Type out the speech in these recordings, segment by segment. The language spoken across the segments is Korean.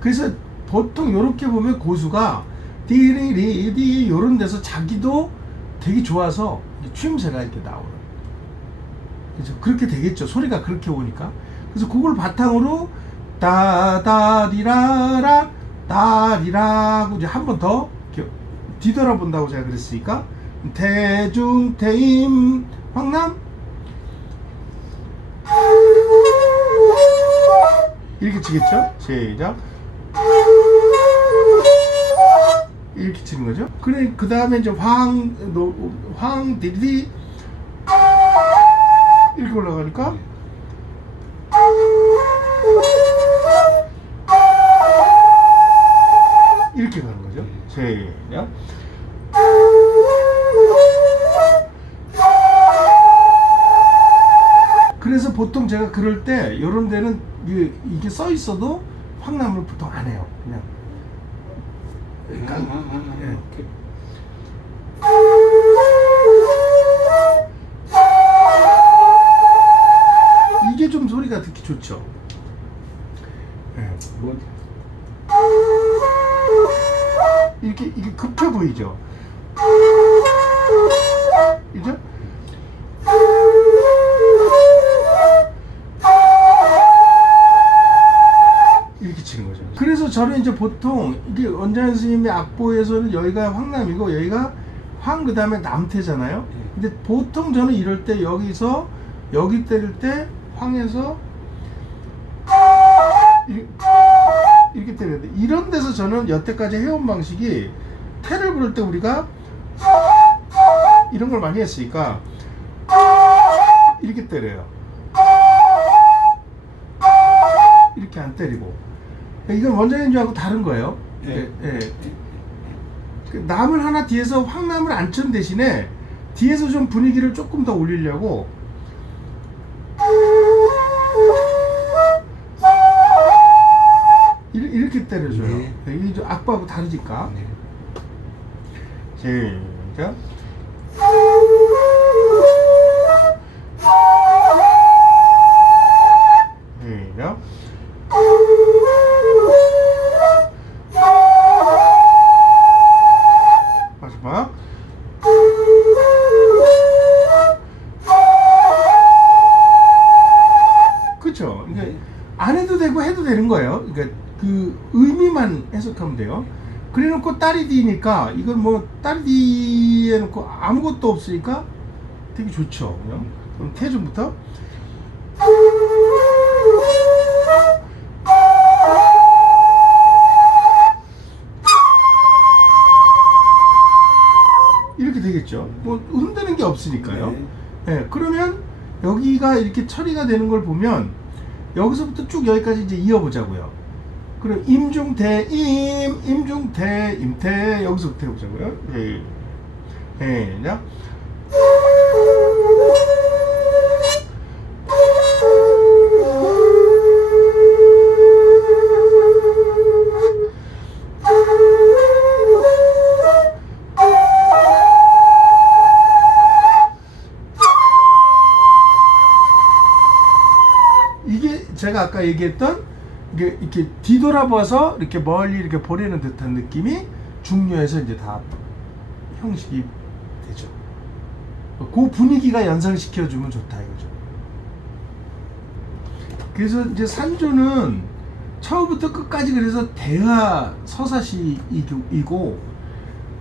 그래서 보통 이렇게 보면 고수가 디리리디 이런 데서 자기도 되게 좋아서 추임새가 이렇게 나오는. 그래서 그렇게 되겠죠. 소리가 그렇게 오니까. 그래서 그걸 바탕으로 따다디라라 따리라고 이제 한 번 더 뒤돌아본다고 제가 그랬으니까 대중 대임 황남 이렇게 치겠죠? 시작 이렇게 치는 거죠. 그래 그 다음에 이제 황, 노, 황, 디디 이렇게 올라가니까 이렇게 가는 거죠. 시작. 그래서 보통 제가 그럴 때 이런 데는 이게 써 있어도 황남을 보통 안 해요. 그냥 아, 아, 아, 예. 오케이. 이게 좀 소리가 듣기 좋죠. 예. 뭐 이렇게 이게 급해 보이죠. 그죠? 그래서 저는 이제 보통 이게 원장 스님의 악보에서는 여기가 황남이고 여기가 황 그다음에 남태잖아요. 근데 보통 저는 이럴 때 여기서 여기 때릴 때 황에서 이- 이렇게 때려야 돼. 이런 데서 저는 여태까지 해온 방식이 태를 부를 때 우리가 이런 걸 많이 했으니까 이렇게 때려요. 이렇게 안 때리고 이건 원장인 줄 알고 다른 거예요. 예. 예. 그 남을 하나 뒤에서 황남을 안 친 대신에 뒤에서 좀 분위기를 조금 더 올리려고 이렇게, 이렇게 때려줘요. 네. 이게 좀 악보하고 다르니까. 네. 시작. 해석하면 돼요. 그래 놓고 딸이 뒤니까 이건 뭐 딸이 뒤에 놓고 아무것도 없으니까 되게 좋죠. 그냥. 그럼 태중부터 이렇게 되겠죠. 뭐 흔드는 게 없으니까요. 네. 예, 그러면 여기가 이렇게 처리가 되는 걸 보면 여기서부터 쭉 여기까지 이제 이어보자고요. 그럼 임중대 임 임중대 임태 여기서부터 해보자고요. 예, 예, 자. 제가 아까 얘기했던 이게 이렇게 뒤돌아봐서 이렇게 멀리 이렇게 보내는 듯한 느낌이 중요해서 이제 다 형식이 되죠. 그 분위기가 연상시켜주면 좋다 이거죠. 그래서 이제 산조는 처음부터 끝까지 그래서 대하 서사시이고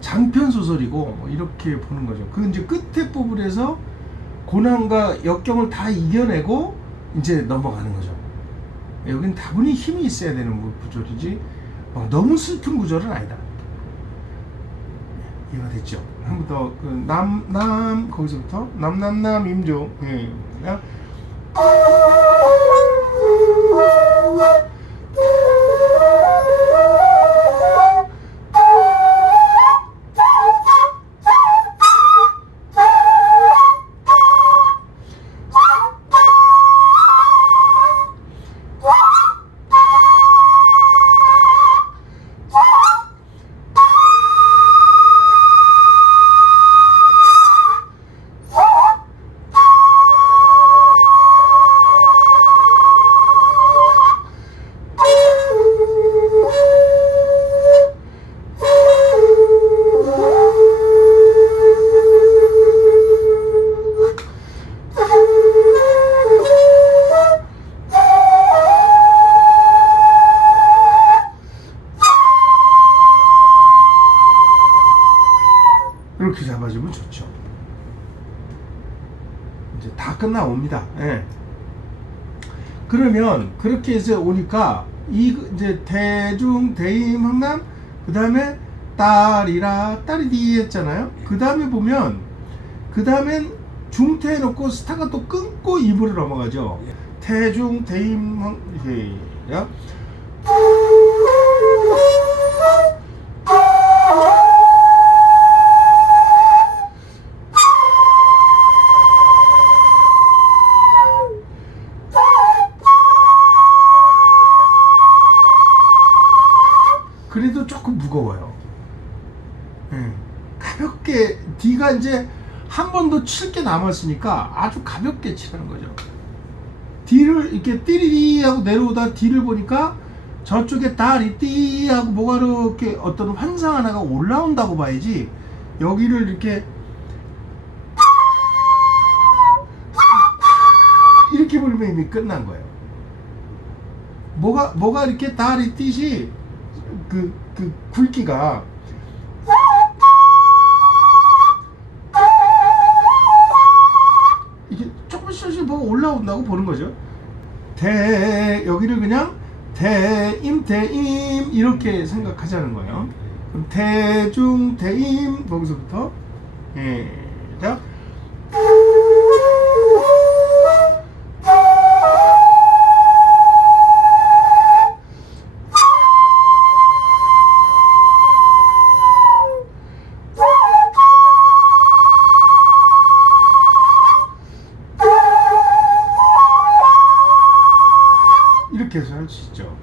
장편 소설이고 뭐 이렇게 보는 거죠. 그 이제 끝에 부분 해서 고난과 역경을 다 이겨내고 이제 넘어가는 거죠. 여긴 다분히 힘이 있어야 되는 구- 구조이지 막 너무 슬픈 구조는 아니다. 네, 이해가 됐죠? 한 번 더 그 남 남 거기서부터 남남남 임종 예. 야. 그러면 그렇게 해서 오니까 이 이제 대중 대임 항남 그 다음에 딸이라 딸이 디 했잖아요. 그 다음에 보면 그 다음엔 중태 해놓고 스타가 또 끊고 입으로 넘어가죠. 대중 대임 항 시작. 이제 한 번 더 칠 게 남았으니까 아주 가볍게 치라는 거죠. D를 이렇게 띠리리 하고 내려오다 D를 보니까 저쪽에 달이 띠 하고 뭐가 이렇게 어떤 환상 하나가 올라온다고 봐야지 여기를 이렇게 이렇게 부르면 이미 끝난 거예요. 뭐가 뭐가 이렇게 달이 띠시 그, 그 굵기가 올라온다고 보는 거죠. 대 여기를 그냥 대임 대임 이렇게 생각하자는 거예요. 그럼 대중 대임 거기서부터 예, 자 이렇게 해서 할 수 있죠.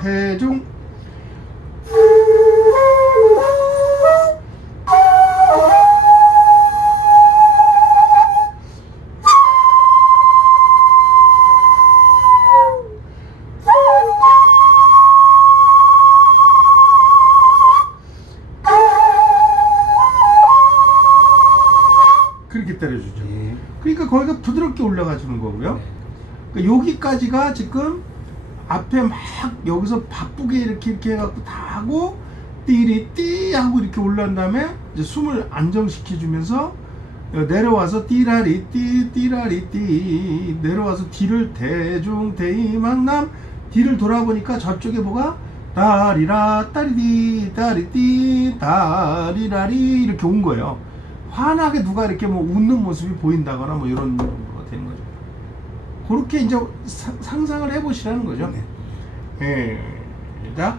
대중 그렇게 때려주죠. 예. 그러니까 거기가 부드럽게 올라가 주는 거고요. 여기까지가 지금 앞에 막 여기서 바쁘게 이렇게 이렇게 해갖고 다 하고 띠리 띠 하고 이렇게 올라온 다음에 이제 숨을 안정시켜 주면서 내려와서 띠라리 띠 띠라리 띠 내려와서 뒤를 대중 대임한남 뒤를 돌아보니까 저쪽에 뭐가 따리라 따리디 따리띠 따리라리 이렇게 온 거예요. 환하게 누가 이렇게 뭐 웃는 모습이 보인다거나 뭐 이런 거가 되는 거죠. 그렇게 이제 사, 상상을 해보시라는 거죠. 네. 예, 일단.